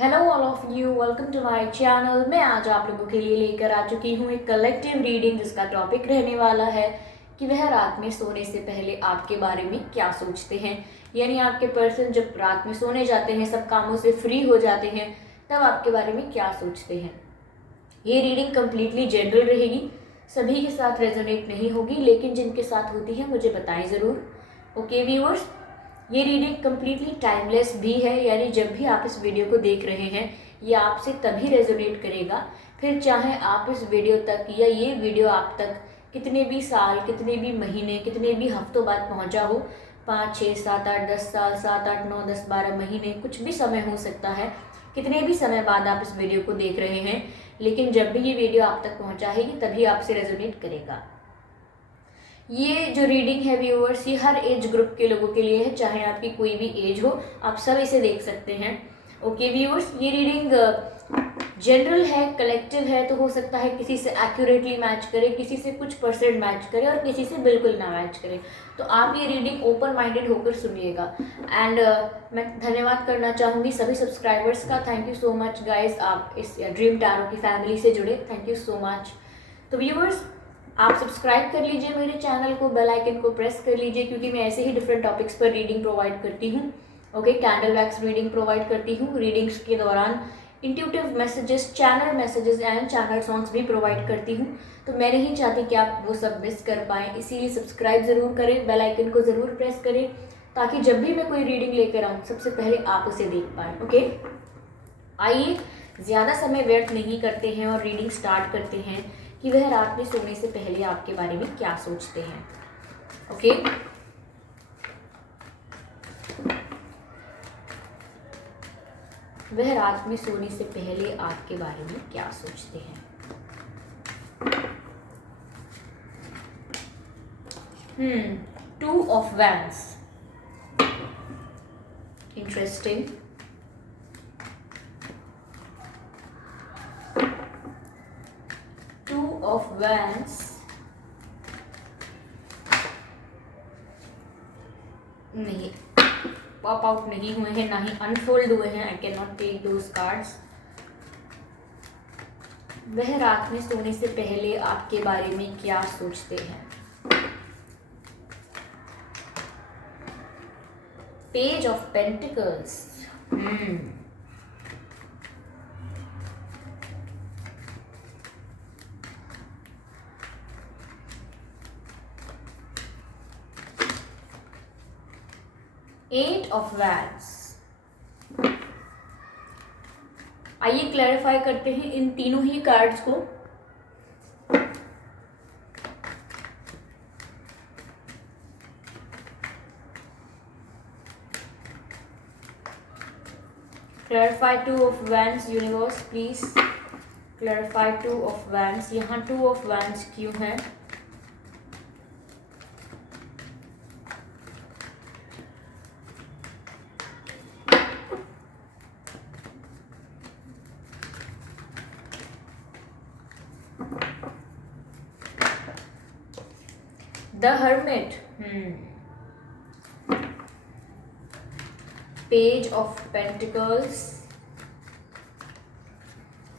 Hello all of you, welcome to my channel. मैं आज आप लोगों के लिए लेकर आ चुकी हूँ एक कलेक्टिव रीडिंग जिसका टॉपिक रहने वाला है कि वह रात में सोने से पहले आपके बारे में क्या सोचते हैं। यानी आपके पर्सन जब रात में सोने जाते हैं, सब कामों से फ्री हो जाते हैं, तब आपके बारे में क्या सोचते हैं। ये रीडिंग कम्प्लीटली जनरल रहेगी, सभी के साथ रेजोनेट नहीं होगी, लेकिन जिनके साथ होती है मुझे बताएं ज़रूर। ओके व्यूअर्स, ये रीडिंग कम्प्लीटली टाइमलेस भी है, यानी जब भी आप इस वीडियो को देख रहे हैं ये आपसे तभी रेजोनेट करेगा, फिर चाहे आप इस वीडियो तक या ये वीडियो आप तक कितने भी साल, कितने भी महीने, कितने भी हफ्तों बाद पहुंचा हो, 5, 6, 7, 8, 10 साल, 7, 8, 9, 10, 12 महीने, कुछ भी समय हो सकता है, कितने भी समय बाद आप इस वीडियो को देख रहे हैं, लेकिन जब भी ये वीडियो आप तक पहुंचाएगी तभी आपसे रेजोनेट करेगा। ये जो रीडिंग है व्यूअर्स, ये हर एज ग्रुप के लोगों के लिए है, चाहे आपकी कोई भी एज हो, आप सब इसे देख सकते हैं। ओके व्यूअर्स, ये रीडिंग जनरल है, कलेक्टिव है, तो हो सकता है किसी से एक्यूरेटली मैच करे, किसी से कुछ परसेंट मैच करे और किसी से बिल्कुल ना मैच करे। तो आप ये रीडिंग ओपन माइंडेड होकर सुनिएगा। एंड मैं धन्यवाद करना चाहूँगी सभी सब्सक्राइबर्स का। Thank you so much guys, आप इस ड्रीम टैरो की फैमिली से जुड़े, थैंक यू सो मच। तो व्यूअर्स, आप सब्सक्राइब कर लीजिए मेरे चैनल को, बेल आइकन को प्रेस कर लीजिए, क्योंकि मैं ऐसे ही डिफरेंट टॉपिक्स पर रीडिंग प्रोवाइड करती हूँ। Okay, candle wax reading provide करती हूँ। रीडिंग्स के दौरान intuitive messages, channel messages and channel songs भी प्रोवाइड करती हूँ। तो मैं नहीं चाहती कि आप वो सब मिस कर पाएँ, इसीलिए सब्सक्राइब ज़रूर करें, बेल आइकन को ज़रूर प्रेस करें, ताकि जब भी मैं कोई रीडिंग लेकर आऊँ सबसे पहले आप उसे देख पाएँ। ओके, आइए ज़्यादा समय व्यर्थ नहीं करते हैं और रीडिंग स्टार्ट करते हैं कि वह रात में सोने से पहले आपके बारे में क्या सोचते हैं। ओके, वह रात में सोने से पहले आपके बारे में क्या सोचते हैं। Two of wands, interesting. Two of wands, नहीं, पॉप आउट नहीं हुए हैं, ना ही अनफोल्ड हुए हैं। I can not take those cards. वह रात में सोने से पहले आपके बारे में क्या सोचते हैं। Page of pentacles, 8 of wands. आइए क्लैरिफाई करते हैं इन तीनों ही कार्ड्स को। Clarify 2 of wands universe, please clarify 2 of wands. यहाँ 2 ऑफ वैंड्स क्यों है? The hermit, page of pentacles.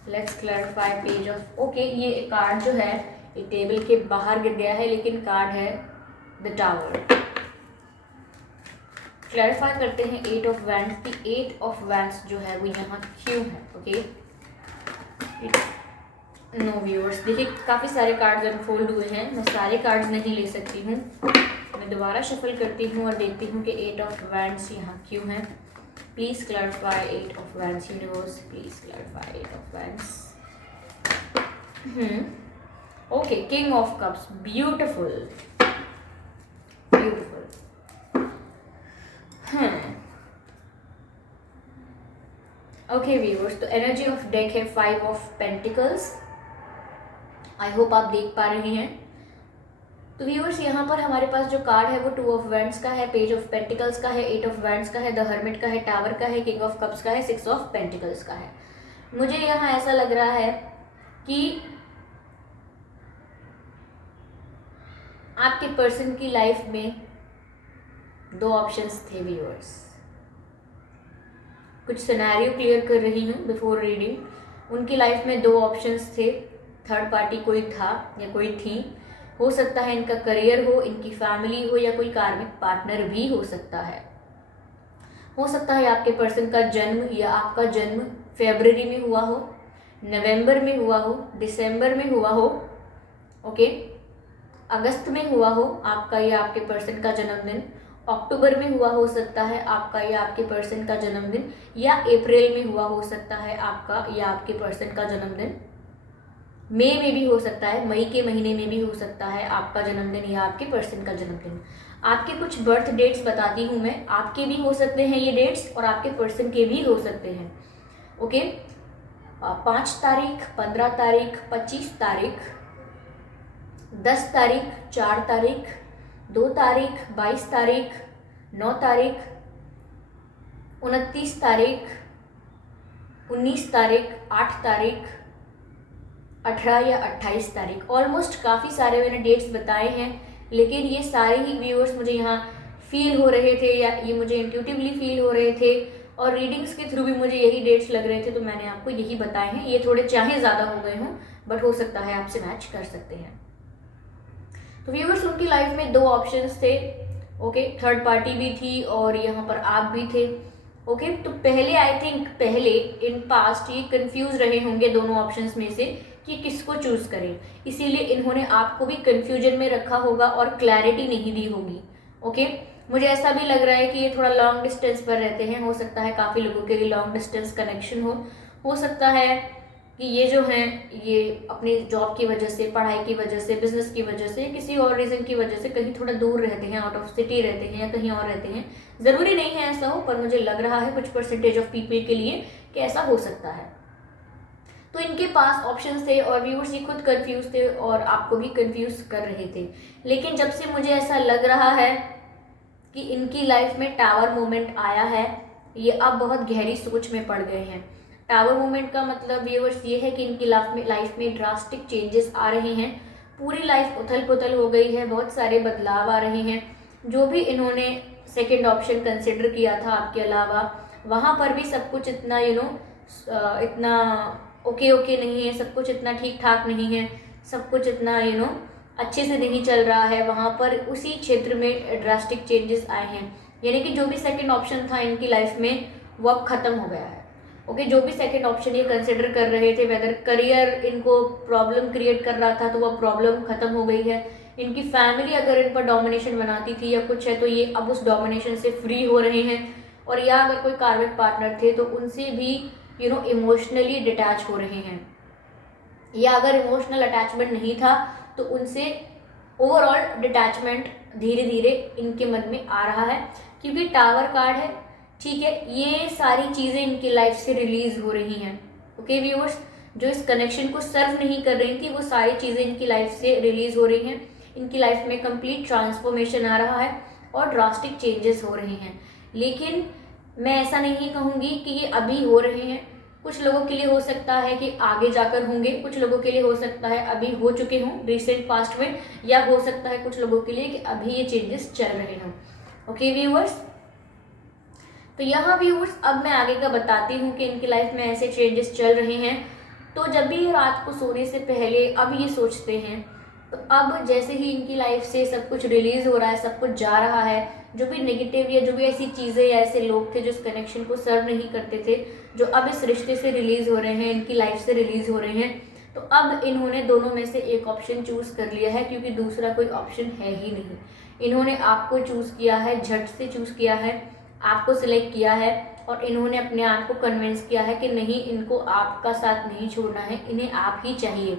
Let's clarify page of, okay, ये कार्ड जो है ये टेबल के बाहर गिर गया है, लेकिन कार्ड है द टावर। क्लैरिफाई करते हैं 8 ऑफ वैंड्स की 8 ऑफ वैंड्स जो है वो यहाँ क्यों है। ओके, नो व्यूअर्स, देखिए काफ़ी सारे कार्ड्स अनफोल्ड हुए हैं, मैं सारे कार्ड्स नहीं ले सकती हूँ। मैं दोबारा शफल करती हूँ और देखती हूँ कि 8 ऑफ वैंड्स यहाँ क्यों है। Please clarify 8 of wands universe, please clarify 8 of wands. Okay, king of cups, beautiful beautiful. Okay viewers, तो एनर्जी ऑफ डेक है 5 ऑफ पेंटिकल्स। आई होप आप देख पा रहे हैं। तो व्यूअर्स, यहाँ पर हमारे पास जो कार्ड है वो 2 ऑफ वैंड्स का है, पेज ऑफ पेंटिकल्स का है, 8 ऑफ वैंड्स का है, द हर्मिट का है, टावर का है, किंग ऑफ कप्स का है, 6 ऑफ पेंटिकल्स का है। मुझे यहाँ ऐसा लग रहा है कि आपके पर्सन की लाइफ में 2 ऑप्शंस थे व्यूअर्स। कुछ सिनेरियो क्लियर कर रही हूँ बिफोर रीडिंग। उनकी लाइफ में दो ऑप्शंस थे, थर्ड पार्टी कोई था या कोई थी। हो सकता है इनका करियर हो, इनकी फैमिली हो, या कोई कार्मिक पार्टनर भी हो सकता है। हो सकता है आपके पर्सन का जन्म या आपका जन्म फरवरी में हुआ हो, नवंबर में हुआ हो, दिसंबर में हुआ हो, ओके, अगस्त में हुआ हो आपका या आपके पर्सन का जन्मदिन, अक्टूबर में हुआ हो सकता है आपका या आपके पर्सन का जन्मदिन, या अप्रैल में हुआ हो सकता है आपका या आपके पर्सन का जन्मदिन, मई में भी हो सकता है, मई के महीने में भी हो सकता है आपका जन्मदिन या आपके पर्सन का जन्मदिन। आपके कुछ बर्थ डेट्स बताती हूँ मैं, आपके भी हो सकते हैं ये डेट्स और आपके पर्सन के भी हो सकते हैं, ओके। 5 तारीख, 15 तारीख, 25 तारीख, 10 तारीख, 4 तारीख, 2 तारीख, 22 तारीख, 9 तारीख, 29 तारीख, 19 तारीख, 8 तारीख, 18 या 28 तारीख। ऑलमोस्ट काफ़ी सारे मैंने डेट्स बताए हैं, लेकिन ये सारे ही व्यूअर्स मुझे यहाँ फील हो रहे थे या ये मुझे इंट्यूटिवली फील हो रहे थे और रीडिंग्स के थ्रू भी मुझे यही डेट्स लग रहे थे, तो मैंने आपको यही बताए हैं। ये थोड़े चाहे ज़्यादा हो गए हों, बट हो सकता है आपसे मैच कर सकते हैं। तो व्यूअर्स, उनकी लाइफ में दो ऑप्शंस थे, ओके, थर्ड पार्टी भी थी और यहाँ पर आप भी थे, ओके। तो पहले आई थिंक पहले इन पास्ट ये कंफ्यूज रहे होंगे दोनों ऑप्शंस में से कि किसको चूज करें, इसीलिए इन्होंने आपको भी कंफ्यूजन में रखा होगा और क्लैरिटी नहीं दी होगी, ओके। मुझे ऐसा भी लग रहा है कि ये थोड़ा लॉन्ग डिस्टेंस पर रहते हैं, हो सकता है काफ़ी लोगों के लिए लॉन्ग डिस्टेंस कनेक्शन हो सकता है कि ये जो हैं ये अपनी जॉब की वजह से, पढ़ाई की वजह से, बिजनेस की वजह से, किसी और रीज़न की वजह से कहीं थोड़ा दूर रहते हैं, आउट ऑफ सिटी रहते हैं या कहीं और रहते हैं। ज़रूरी नहीं है ऐसा हो, पर मुझे लग रहा है कुछ परसेंटेज ऑफ पीपल के लिए कि ऐसा हो सकता है। तो इनके पास ऑप्शंस थे और व्यूअर्स ये खुद कंफ्यूज थे और आपको भी कंफ्यूज कर रहे थे। लेकिन जब से मुझे ऐसा लग रहा है कि इनकी लाइफ में टावर मोमेंट आया है, ये अब बहुत गहरी सोच में पड़ गए हैं। टावर मोमेंट का मतलब व्यूअर्स ये है कि इनकी लाइफ में ड्रास्टिक चेंजेस आ रहे हैं, पूरी लाइफ उथल पुथल हो गई है, बहुत सारे बदलाव आ रहे हैं। जो भी इन्होंने सेकंड ऑप्शन कंसिडर किया था आपके अलावा, वहाँ पर भी सब कुछ इतना इतना ओके नहीं है, सब कुछ इतना ठीक ठाक नहीं है, सब कुछ इतना अच्छे से नहीं चल रहा है। वहाँ पर उसी क्षेत्र में ड्रास्टिक चेंजेस आए हैं, यानी कि जो भी सेकंड ऑप्शन था इनकी लाइफ में वो अब ख़त्म हो गया है, ओके। जो भी सेकंड ऑप्शन ये कंसिडर कर रहे थे, वेदर करियर इनको प्रॉब्लम क्रिएट कर रहा था तो वह प्रॉब्लम ख़त्म हो गई है। इनकी फैमिली अगर इन पर डोमिनेशन बनाती थी या कुछ है, तो ये अब उस डोमिनेशन से फ्री हो रहे हैं। और या अगर कोई कार्मिक पार्टनर थे तो उनसे भी इमोशनली डिटैच हो रहे हैं, या अगर इमोशनल अटैचमेंट नहीं था तो उनसे ओवरऑल डिटैचमेंट धीरे धीरे इनके मन में आ रहा है, क्योंकि टावर कार्ड है, ठीक है। ये सारी चीज़ें इनकी लाइफ से रिलीज हो रही हैं, ओके व्यूअर्स। जो इस कनेक्शन को सर्व नहीं कर रही थी वो सारी चीज़ें इनकी लाइफ से रिलीज हो रही हैं। इनकी लाइफ में कंप्लीट ट्रांसफॉर्मेशन आ रहा है और ड्रास्टिक चेंजेस हो रहे हैं। लेकिन मैं ऐसा नहीं कहूँगी कि ये अभी हो रहे हैं, कुछ लोगों के लिए हो सकता है कि आगे जाकर होंगे, कुछ लोगों के लिए हो सकता है अभी हो चुके हों रिसेंट पास्ट में, या हो सकता है कुछ लोगों के लिए कि अभी ये चेंजेस चल रहे हों, ओके व्यूअर्स। तो यहाँ व्यूअर्स अब मैं आगे का बताती हूँ कि इनकी लाइफ में ऐसे चेंजेस चल रहे हैं। तो जब भी रात को सोने से पहले अब ये सोचते हैं, तो अब जैसे ही इनकी लाइफ से सब कुछ रिलीज हो रहा है, सब कुछ जा रहा है, जो भी नेगेटिव या जो भी ऐसी चीज़ें या ऐसे लोग थे जो इस कनेक्शन को सर्व नहीं करते थे, जो अब इस रिश्ते से रिलीज हो रहे हैं, इनकी लाइफ से रिलीज हो रहे हैं, तो अब इन्होंने दोनों में से एक ऑप्शन चूज़ कर लिया है, क्योंकि दूसरा कोई ऑप्शन है ही नहीं। इन्होंने आपको चूज़ किया है, झट से चूज़ किया है, आपको सिलेक्ट किया है, और इन्होंने अपने आप को कन्विंस किया है कि नहीं, इनको आपका साथ नहीं छोड़ना है, इन्हें आप ही चाहिए,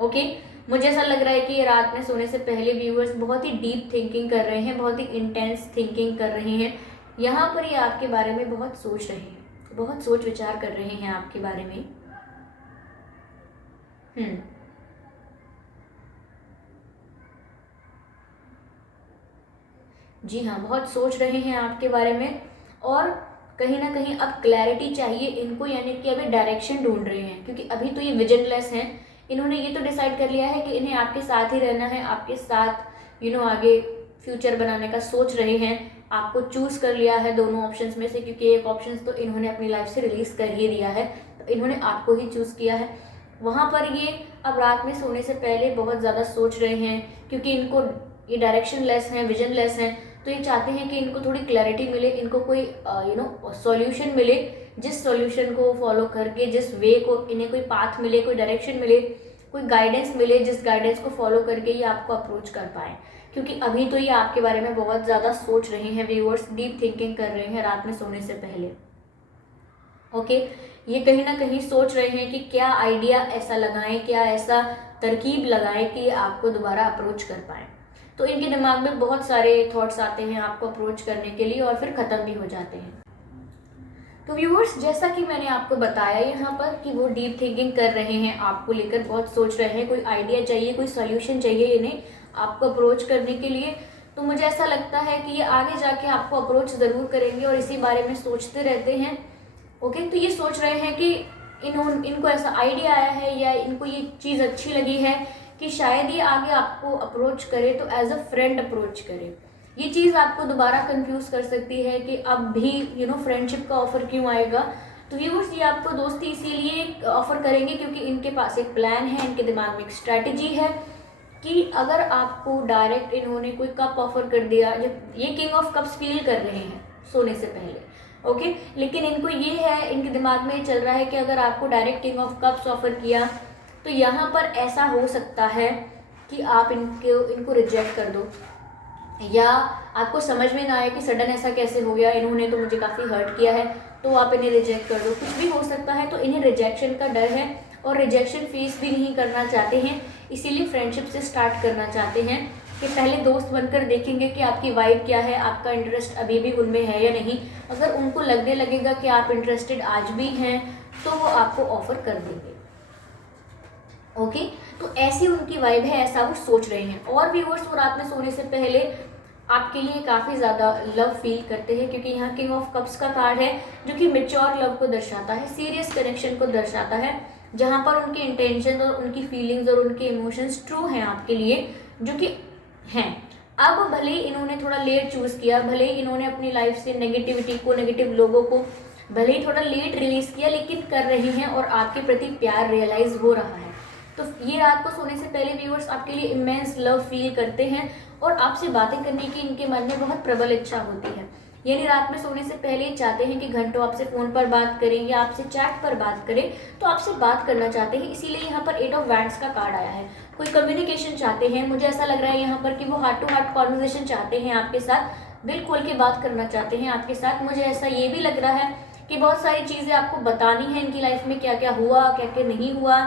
ओके। मुझे ऐसा लग रहा है कि ये रात में सोने से पहले व्यूअर्स बहुत ही डीप थिंकिंग कर रहे हैं, बहुत ही इंटेंस थिंकिंग कर रहे हैं। यहाँ पर ये आपके बारे में बहुत सोच रहे हैं, बहुत सोच विचार कर रहे हैं आपके बारे में। जी हाँ, बहुत सोच रहे हैं आपके बारे में, और कहीं ना कहीं अब क्लैरिटी चाहिए इनको, यानी कि अभी डायरेक्शन ढूंढ रहे हैं, क्योंकि अभी तो ये विजनलेस हैं। इन्होंने ये तो डिसाइड कर लिया है कि इन्हें आपके साथ ही रहना है, आपके साथ आगे फ्यूचर बनाने का सोच रहे हैं, आपको चूज़ कर लिया है दोनों ऑप्शंस में से, क्योंकि एक ऑप्शन तो इन्होंने अपनी लाइफ से रिलीज़ कर ही दिया है, तो इन्होंने आपको ही चूज़ किया है। वहाँ पर ये अब रात में सोने से पहले बहुत ज़्यादा सोच रहे हैं, क्योंकि इनको ये डायरेक्शन लेस हैं, विजन लेस हैं, तो ये चाहते हैं कि इनको थोड़ी क्लैरिटी मिले, इनको कोई सॉल्यूशन मिले, जिस सॉल्यूशन को फॉलो करके, जिस वे को इन्हें कोई पाथ मिले, कोई डायरेक्शन मिले, कोई गाइडेंस मिले, जिस गाइडेंस को फॉलो करके ये आपको अप्रोच कर पाएँ। क्योंकि अभी तो ये आपके बारे में बहुत ज़्यादा सोच रहे हैं व्यूअर्स, डीप थिंकिंग कर रहे हैं रात में सोने से पहले। ओके, ये कहीं ना कहीं सोच रहे हैं कि क्या आइडिया ऐसा लगाएं, क्या ऐसा तरकीब लगाएं कि आपको दोबारा अप्रोच कर पाएँ। तो इनके दिमाग में बहुत सारे थॉट्स आते हैं आपको अप्रोच करने के लिए और फिर ख़त्म भी हो जाते हैं। तो व्यूअर्स, जैसा कि मैंने आपको बताया यहाँ पर कि वो डीप थिंकिंग कर रहे हैं, आपको लेकर बहुत सोच रहे हैं, कोई आइडिया चाहिए, कोई सॉल्यूशन चाहिए इन्हें आपको अप्रोच करने के लिए। तो मुझे ऐसा लगता है कि ये आगे जाके आपको अप्रोच ज़रूर करेंगे और इसी बारे में सोचते रहते हैं। ओके, तो ये सोच रहे हैं कि इनको ऐसा आइडिया आया है या इनको ये चीज़ अच्छी लगी है कि शायद ये आगे आपको अप्रोच करे तो एज अ फ्रेंड अप्रोच करे। ये चीज़ आपको दोबारा कंफ्यूज कर सकती है कि अब भी फ्रेंडशिप का ऑफर क्यों आएगा। तो व्यूअर्स, ये आपको दोस्ती इसीलिए ऑफर करेंगे क्योंकि इनके पास एक प्लान है, इनके दिमाग में एक स्ट्रैटेजी है कि अगर आपको डायरेक्ट इन्होंने कोई कप ऑफर कर दिया, जब ये किंग ऑफ कप्स फील कर रहे हैं सोने से पहले, ओके, लेकिन इनको ये है, इनके दिमाग में ये चल रहा है कि अगर आपको direct king of cups offer किया तो यहाँ पर ऐसा हो सकता है कि आप इनको रिजेक्ट कर दो, या आपको समझ में ना आए कि सडन ऐसा कैसे हो गया, इन्होंने तो मुझे काफ़ी हर्ट किया है, तो आप इन्हें रिजेक्ट कर दो, कुछ भी हो सकता है। तो इन्हें रिजेक्शन का डर है और रिजेक्शन फेस भी नहीं करना चाहते हैं, इसीलिए फ्रेंडशिप से स्टार्ट करना चाहते हैं कि पहले दोस्त बनकर देखेंगे कि आपकी वाइब क्या है, आपका इंटरेस्ट अभी भी उनमें है या नहीं। अगर उनको लगने लगेगा कि आप इंटरेस्टेड आज भी हैं तो वो आपको ऑफर कर देंगे। ओके, तो ऐसी उनकी वाइब है, ऐसा वो सोच रहे हैं। और व्यूअर्स, वो रात में सोने से पहले आपके लिए काफ़ी ज़्यादा लव फील करते हैं, क्योंकि यहाँ किंग ऑफ कप्स का कार्ड है जो कि मैच्योर लव को दर्शाता है, सीरियस कनेक्शन को दर्शाता है, जहाँ पर उनके इंटेंशन और उनकी फीलिंग्स और उनके इमोशंस ट्रू हैं आपके लिए, जो कि हैं। अब भले ही इन्होंने थोड़ा लेट चूज़ किया, भले ही इन्होंने अपनी लाइफ से नेगेटिविटी को, नेगेटिव लोगों को भले ही थोड़ा लेट रिलीज़ किया, लेकिन कर रही हैं और आपके प्रति प्यार रियलाइज़ हो रहा है। तो ये रात को सोने से पहले व्यूअर्स आपके लिए इमेंस लव फील करते हैं और आपसे बातें करने की इनके मन में बहुत प्रबल इच्छा होती है। यानी रात में सोने से पहले चाहते हैं कि घंटों आपसे फ़ोन पर बात करें या आपसे चैट पर बात करें, तो आपसे बात करना चाहते हैं, इसीलिए यहाँ पर 8 ऑफ वैंड्स का कार्ड आया है। कोई कम्युनिकेशन चाहते हैं, मुझे ऐसा लग रहा है यहाँ पर कि वो हार्ट टू हार्ट कॉन्वर्सेशन चाहते हैं आपके साथ, दिल खोल के बात करना चाहते हैं आपके साथ। मुझे ऐसा ये भी लग रहा है कि बहुत सारी चीज़ें आपको बतानी है, इनकी लाइफ में क्या क्या हुआ, क्या क्या नहीं हुआ,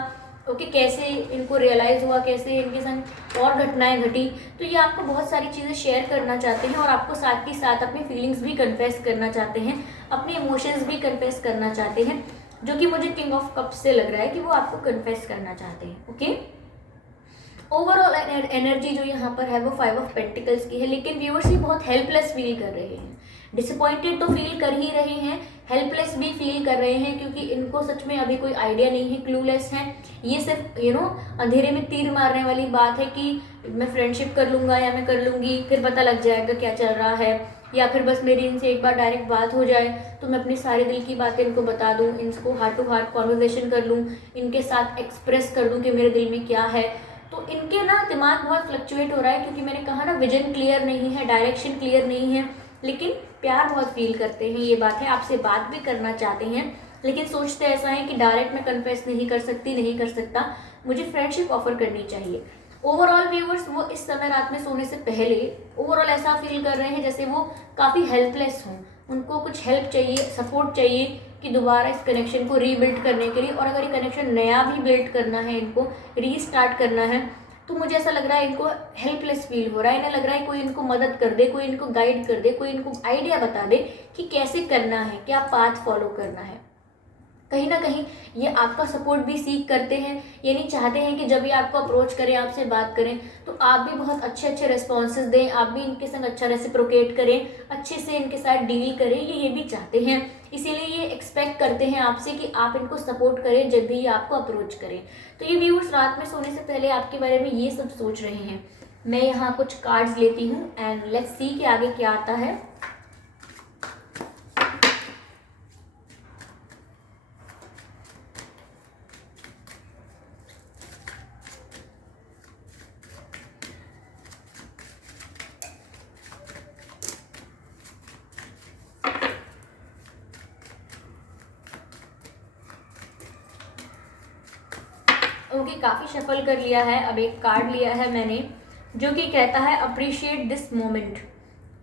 ओके, कैसे इनको रियलाइज़ हुआ, कैसे इनके संग और घटनाएं घटी। तो ये आपको बहुत सारी चीज़ें शेयर करना चाहते हैं और आपको साथ ही साथ अपनी फीलिंग्स भी कन्फेस करना चाहते हैं, अपने इमोशंस भी कन्फेस करना चाहते हैं, जो कि मुझे किंग ऑफ कप्स से लग रहा है कि वो आपको कन्फेस करना चाहते हैं। ओके, ओवरऑल एनर्जी जो यहाँ पर है वो 5 ऑफ पेंटिकल्स की है, लेकिन व्यूअर्स ये बहुत हेल्पलेस फील कर रहे हैं, डिसअपॉइंटेड तो फील कर ही रहे हैं, हेल्पलेस भी फील कर रहे हैं, क्योंकि इनको सच में अभी कोई आइडिया नहीं है, क्लूलेस हैं। ये सिर्फ अंधेरे में तीर मारने वाली बात है कि मैं फ्रेंडशिप कर लूँगा या मैं कर लूँगी, फिर पता लग जाएगा क्या चल रहा है, या फिर बस मेरी इनसे एक बार डायरेक्ट बात हो जाए तो मैं अपनी सारे दिल की बातें इनको बता दूँ, इनको हार्ट टू हार्ट कॉन्वर्सेशन कर लूँ, इनके साथ एक्सप्रेस कर दूँ कि मेरे दिल में क्या है। तो इनके ना दिमाग बहुत फ्लक्चुएट हो रहा है, क्योंकि मैंने कहा ना, विजन क्लियर नहीं है, डायरेक्शन क्लियर नहीं है, लेकिन प्यार बहुत फील करते हैं, ये बात है। आपसे बात भी करना चाहते हैं, लेकिन सोचते ऐसा है कि डायरेक्ट मैं कन्फेस नहीं कर सकती, नहीं कर सकता, मुझे फ्रेंडशिप ऑफर करनी चाहिए। ओवरऑल व्यूअर्स, वो इस समय रात में सोने से पहले ओवरऑल ऐसा फील कर रहे हैं जैसे वो काफ़ी हेल्पलेस हों, उनको कुछ हेल्प चाहिए, सपोर्ट चाहिए कि दोबारा इस कनेक्शन को रीबिल्ड करने के लिए। और अगर ये कनेक्शन नया भी बिल्ड करना है, इनको रीस्टार्ट करना है, तो मुझे ऐसा लग रहा है इनको हेल्पलेस फील हो रहा है, इन्हें लग रहा है कोई इनको मदद कर दे, कोई इनको गाइड कर दे, कोई इनको आइडिया बता दे कि कैसे करना है, क्या पाथ फॉलो करना है। कहीं ना कहीं ये आपका सपोर्ट भी सीख करते हैं, ये नहीं चाहते हैं कि जब भी आपको अप्रोच करें, आपसे बात करें, तो आप भी बहुत अच्छे अच्छे रिस्पॉन्सेज दें, आप भी इनके संग अच्छा रेसिप्रोकेट करें, अच्छे से इनके साथ डील करें, ये भी चाहते हैं। इसीलिए ये एक्सपेक्ट करते हैं आपसे कि आप इनको सपोर्ट करें जब भी ये आपको अप्रोच करें। तो ये व्यूअर्स रात में सोने से पहले आपके बारे में ये सब सोच रहे हैं। मैं यहाँ कुछ कार्ड्स लेती हूँ एंड लेट्स सी कि आगे क्या आता है। ओके, काफ़ी शफल कर लिया है। अब एक कार्ड लिया है मैंने जो कि कहता है appreciate this moment.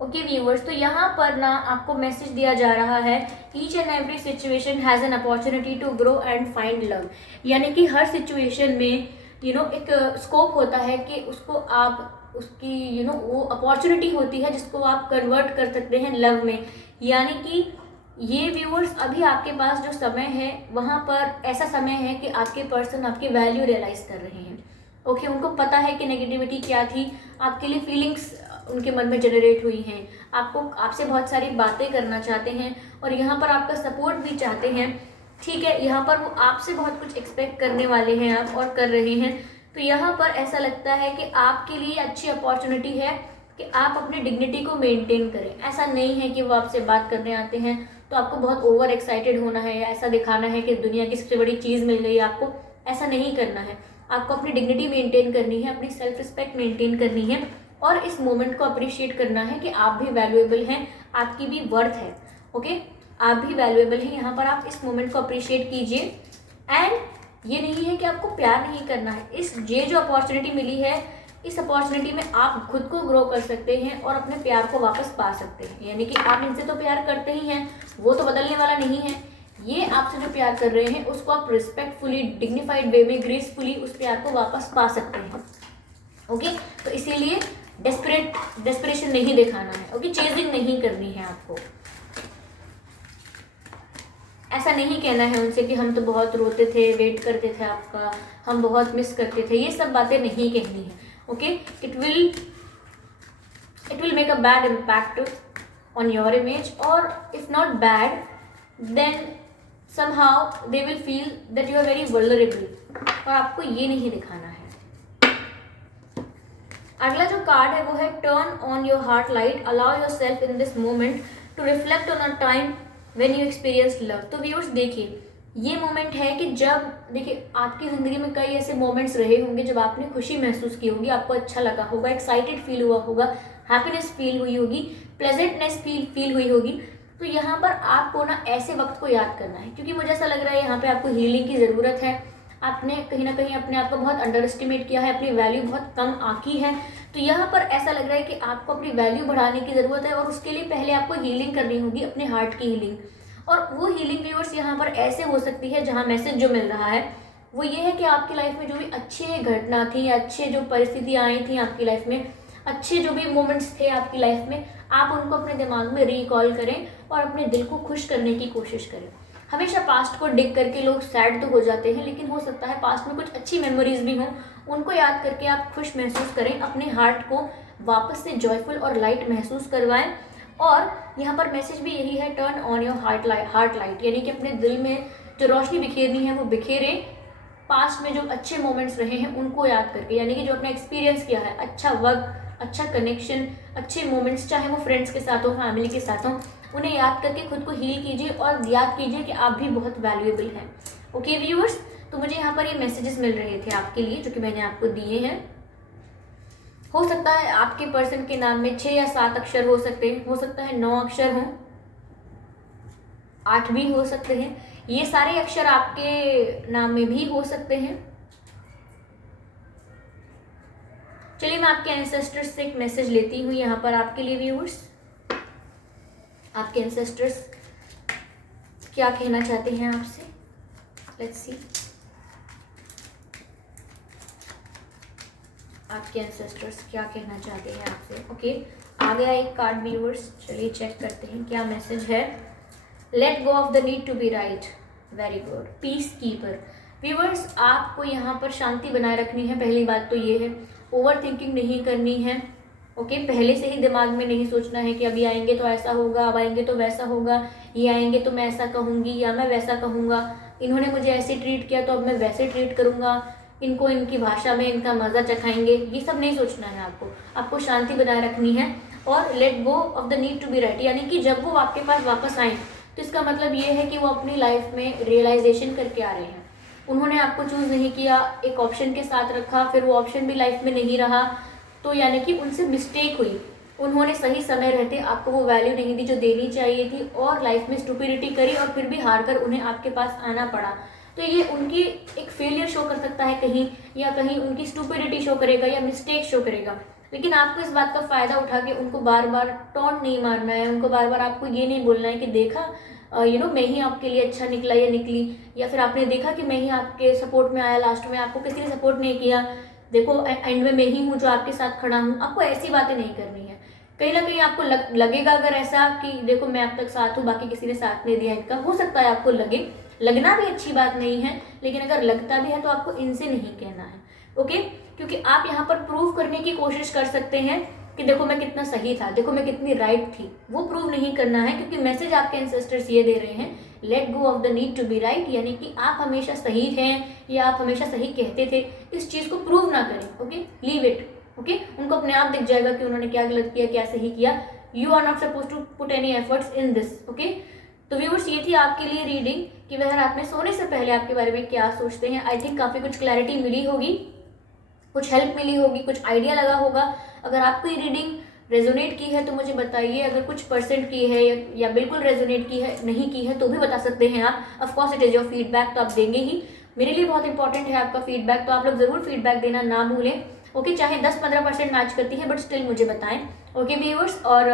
Okay viewers, तो यहाँ पर ना आपको मैसेज दिया जा रहा है each and every situation has an opportunity to grow and find love. यानी कि हर सिचुएशन में एक स्कोप होता है कि उसको आप उसकी वो अपॉर्चुनिटी होती है जिसको आप कन्वर्ट कर सकते हैं लव में। यानी कि ये व्यूअर्स अभी आपके पास जो समय है वहाँ पर ऐसा समय है कि आपके पर्सन आपकी वैल्यू रियलाइज कर रहे हैं। ओके, उनको पता है कि नेगेटिविटी क्या थी, आपके लिए फीलिंग्स उनके मन में जनरेट हुई हैं, आपसे बहुत सारी बातें करना चाहते हैं और यहाँ पर आपका सपोर्ट भी चाहते हैं। ठीक है, यहाँ पर वो आपसे बहुत कुछ एक्सपेक्ट करने वाले हैं आप और कर रहे हैं। तो यहाँ पर ऐसा लगता है कि आपके लिए अच्छी अपॉर्चुनिटी है कि आप अपनी डिग्निटी को मेंटेन करें। ऐसा नहीं है कि वो आपसे बात करने आते हैं तो आपको बहुत ओवर एक्साइटेड होना है या ऐसा दिखाना है कि दुनिया की सबसे बड़ी चीज़ मिल गई आपको। ऐसा नहीं करना है, आपको अपनी डिग्निटी मेंटेन करनी है, अपनी सेल्फ रिस्पेक्ट मेंटेन करनी है और इस मोमेंट को अप्रिशिएट करना है कि आप भी वैल्यूएबल हैं, आपकी भी वर्थ है। ओके, आप भी वैल्यूएबल हैं। यहाँ पर आप इस मोमेंट को अप्रिशिएट कीजिए। एंड ये नहीं है कि आपको प्यार नहीं करना है, ये जो अपॉर्चुनिटी मिली है इस अपॉर्चुनिटी में आप खुद को ग्रो कर सकते हैं और अपने प्यार को वापस पा सकते हैं। यानी कि आप इनसे तो प्यार करते ही हैं, वो तो बदलने वाला नहीं है। ये आपसे जो प्यार कर रहे हैं उसको आप रिस्पेक्टफुली, डिग्निफाइड वे में, ग्रेसफुली उस प्यार को वापस पा सकते हैं। ओके, तो इसीलिए डेस्परेशन नहीं दिखाना है। ओके, चेजिंग नहीं करनी है आपको। ऐसा नहीं कहना है उनसे कि हम तो बहुत रोते थे, वेट करते थे आपका, हम बहुत मिस करते थे। ये सब बातें नहीं कहनी है। Okay, it will make a bad impact on your image, और if not bad then somehow they will feel that you are very vulnerable, और आपको ये नहीं दिखाना है। अगला जो कार्ड है वो है turn on your heart light, allow your self in this moment to reflect on a time when you experience love. तो व्यूअर्स देखिए, ये मोमेंट है कि जब देखिए आपकी ज़िंदगी में कई ऐसे मोमेंट्स रहे होंगे जब आपने खुशी महसूस की होगी, आपको अच्छा लगा होगा, एक्साइटेड फील हुआ होगा, हैप्पीनेस फील हुई होगी, प्लेजेंटनेस फील हुई होगी। तो यहाँ पर आपको ना ऐसे वक्त को याद करना है, क्योंकि मुझे ऐसा लग रहा है यहाँ पे आपको हीलिंग की ज़रूरत है। आपने कहीं ना कहीं अपने आप को बहुत अंडर एस्टिमेट किया है, अपनी वैल्यू बहुत कम आंकी है। तो यहाँ पर ऐसा लग रहा है कि आपको अपनी वैल्यू बढ़ाने की ज़रूरत है और उसके लिए पहले आपको हीलिंग करनी होगी, अपने हार्ट की हीलिंग। और वो हीलिंग व्यूअर्स यहाँ पर ऐसे हो सकती है, जहाँ मैसेज जो मिल रहा है वो ये है कि आपकी लाइफ में जो भी अच्छे घटना थी, अच्छे जो परिस्थितियाँ आई थी आपकी लाइफ में, अच्छे जो भी मोमेंट्स थे आपकी लाइफ में, आप उनको अपने दिमाग में रिकॉल करें और अपने दिल को खुश करने की कोशिश करें। हमेशा पास्ट को डिग करके लोग सैड तो हो जाते हैं, लेकिन हो सकता है पास्ट में कुछ अच्छी मेमोरीज भी हों, उनको याद करके आप खुश महसूस करें, अपने हार्ट को वापस से जॉयफुल और लाइट महसूस करवाएं। और यहाँ पर मैसेज भी यही है, turn on your heart light, यानी कि अपने दिल में जो रोशनी बिखेरनी है वो बिखेरें। पास्ट में जो अच्छे मोमेंट्स रहे हैं उनको याद करके, यानी कि जो आपने एक्सपीरियंस किया है, अच्छा वक्त, अच्छा कनेक्शन, अच्छे मोमेंट्स, चाहे वो फ्रेंड्स के साथ हो, फैमिली के साथ हो, उन्हें याद करके खुद को हील कीजिए और याद कीजिए कि आप भी बहुत वैल्यूएबल हैं। ओके व्यूअर्स, तो मुझे यहाँ पर ये मैसेजेस मिल रहे थे आपके लिए जो कि मैंने आपको दिए हैं। हो सकता है आपके पर्सन के नाम में 6 या 7 अक्षर हो सकते हैं, हो सकता है 9 अक्षर हों, 8 भी हो सकते हैं। ये सारे अक्षर आपके नाम में भी हो सकते हैं। चलिए मैं आपके एंसेस्टर्स से एक मैसेज लेती हूँ यहाँ पर आपके लिए व्यूअर्स। आपके एंसेस्टर्स क्या कहना चाहते हैं आपसे, लेट्स सी। आपके एंसेस्टर्स क्या कहना चाहते हैं आपसे। ओके, आ गया एक कार्ड व्यूअर्स, चलिए चेक करते हैं क्या मैसेज है। Let go of the need to be right, very good, peace keeper. Viewers, आपको यहाँ पर शांति बनाए रखनी है। पहली बात तो ये है, ओवर थिंकिंग नहीं करनी है। ओके, पहले से ही दिमाग में नहीं सोचना है कि अभी आएंगे तो ऐसा होगा, अब आएंगे तो वैसा होगा, ये आएंगे तो मैं ऐसा कहूँगी या मैं वैसा कहूँगा, इन्होंने मुझे ऐसे ट्रीट किया तो अब मैं वैसे ट्रीट करूँगा, इनको इनकी भाषा में इनका मज़ा चखाएंगे। ये सब नहीं सोचना है आपको शांति बनाए रखनी है। और let go of the need to be right, यानी कि जब वो आपके पास वापस आएँ तो इसका मतलब ये है कि वो अपनी लाइफ में रियलाइजेशन करके आ रहे हैं। उन्होंने आपको चूज़ नहीं किया, एक ऑप्शन के साथ रखा, फिर वो ऑप्शन भी लाइफ में नहीं रहा, तो यानी कि उनसे मिस्टेक हुई। उन्होंने सही समय रहते आपको वो वैल्यू नहीं दी जो देनी चाहिए थी, और लाइफ में स्टुपिडिटी करी और फिर भी हार कर उन्हें आपके पास आना पड़ा। तो ये उनकी एक फेलियर शो कर सकता है कहीं, या कहीं उनकी स्टूपिडिटी शो करेगा या मिस्टेक शो करेगा। लेकिन आपको इस बात का फ़ायदा उठा के उनको बार बार टॉन्ट नहीं मारना है, उनको बार बार आपको ये नहीं बोलना है कि देखा मैं ही आपके लिए अच्छा निकला या निकली, या फिर आपने देखा कि मैं ही आपके सपोर्ट में आया, लास्ट में आपको किसी ने सपोर्ट नहीं किया, देखो एंड में मैं ही हूँ जो आपके साथ खड़ा हूँ। आपको ऐसी बातें नहीं करनी है। कहीं ना कहीं आपको लगेगा अगर ऐसा कि देखो मैं अब तक साथ हूँ, बाकी किसी ने साथ नहीं दिया इनका, हो सकता है आपको लगे, लगना भी अच्छी बात नहीं है, लेकिन अगर लगता भी है तो आपको इनसे नहीं कहना है, ओके। क्योंकि आप यहाँ पर प्रूव करने की कोशिश कर सकते हैं कि देखो मैं कितना सही था, देखो मैं कितनी राइट थी, वो प्रूव नहीं करना है। क्योंकि मैसेज आपके एंसेस्टर्स ये दे रहे हैं, let go of the need to be right, यानी कि आप हमेशा सही हैं या आप हमेशा सही कहते थे, इस चीज़ को प्रूव ना करें, ओके, लीव इट, ओके। उनको अपने आप दिख जाएगा कि उन्होंने क्या गलत किया, क्या सही किया। You are not suppose to put any efforts in this, okay. तो व्यूअर्स, ये थी आपके लिए रीडिंग कि वह रात में सोने से पहले आपके बारे में क्या सोचते हैं। आई थिंक काफ़ी कुछ क्लैरिटी मिली होगी, कुछ हेल्प मिली होगी, कुछ आइडिया लगा होगा। अगर आपको ये रीडिंग रेजोनेट की है तो मुझे बताइए, अगर कुछ परसेंट की है या बिल्कुल रेजोनेट की है, नहीं की है, तो भी बता सकते हैं आप। Of course it is your feedback, तो आप देंगे ही, मेरे लिए बहुत इंपॉर्टेंट है आपका फीडबैक, तो आप लोग ज़रूर फीडबैक देना ना भूलें, ओके। चाहे 10-15% मैच करती है बट स्टिल मुझे बताएं, ओके व्यूअर्स। और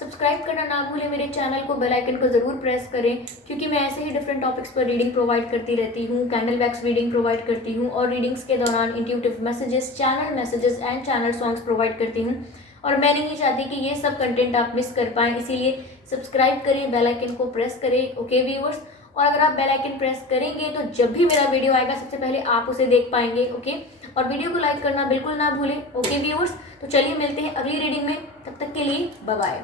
सब्सक्राइब करना ना भूलें मेरे चैनल को, बेल आइकन को ज़रूर प्रेस करें, क्योंकि मैं ऐसे ही डिफरेंट टॉपिक्स पर रीडिंग प्रोवाइड करती रहती हूँ, कैंडल वैक्स रीडिंग प्रोवाइड करती हूँ, और रीडिंग्स के दौरान intuitive messages, channel messages and channel songs provide करती हूँ। और मैं नहीं चाहती कि ये सब कंटेंट आप मिस कर पाएँ, इसीलिए सब्सक्राइब करें, बेल आइकन को प्रेस करें, ओके व्यूअर्स। और अगर आप बेल आइकन प्रेस करेंगे तो जब भी मेरा वीडियो आएगा सबसे पहले आप उसे देख पाएंगे, ओके। और वीडियो को लाइक करना बिल्कुल ना भूलें, ओके व्यूअर्स। तो चलिए मिलते हैं अगली रीडिंग में, तब तक के लिए बाय बाय।